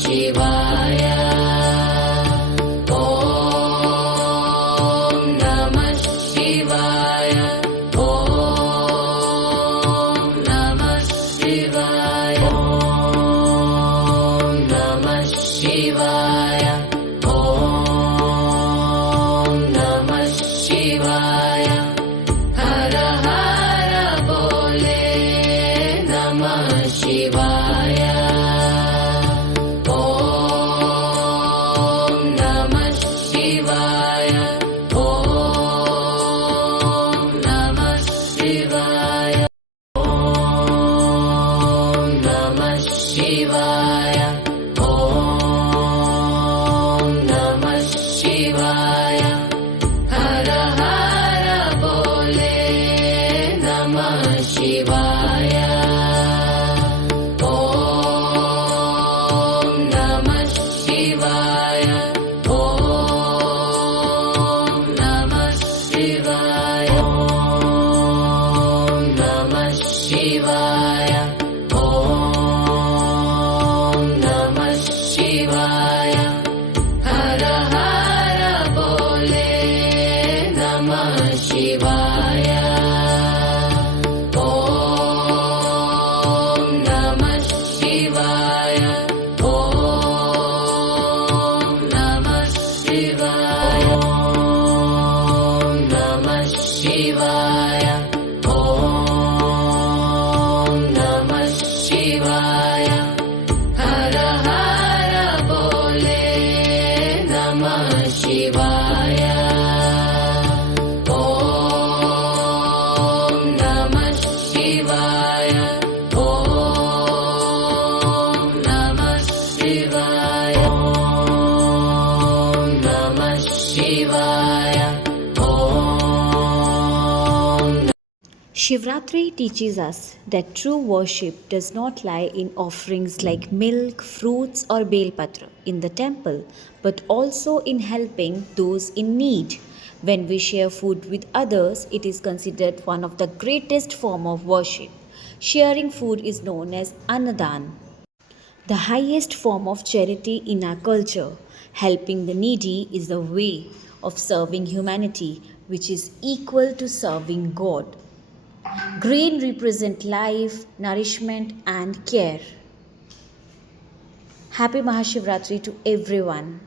शिवाय ॐ नमः शिवाय ॐ नमः शिवाय ॐ नमः शिवाय ॐ नमः शिवाय हर हर बोले नमः शिवाय ॐ नमः शिवाय ॐ नमः शिवाय ॐ नमः शिवाय ॐ नमः शिवाय हर हर बोले नमः शिवाय ॐ नमः शिवाय ॐ नमः शिवाय ॐ नमः शिवाय ॐ नमः शिवाय हर हर बोले नमः शिवाय ॐ नमः शिवाय ॐ नमः शिवाय ॐ नमः शिवाय ॐ नमः शिवाय हर हर बोले नमः शिवाय ॐ नमः शिवाय ॐ नमः शिवाय ॐ नमः शिवाय ॐ Shivratri teaches us that true worship does not lie in offerings like milk, fruits, or belpatra in the temple, but also in helping those in need. When we share food with others, it is considered one of the greatest form of worship. Sharing food is known as Annadan, the highest form of charity in our culture. Helping the needy is a way of serving humanity, which is equal to serving God. Grain represent life, nourishment, and care. Happy Mahashivratri to everyone.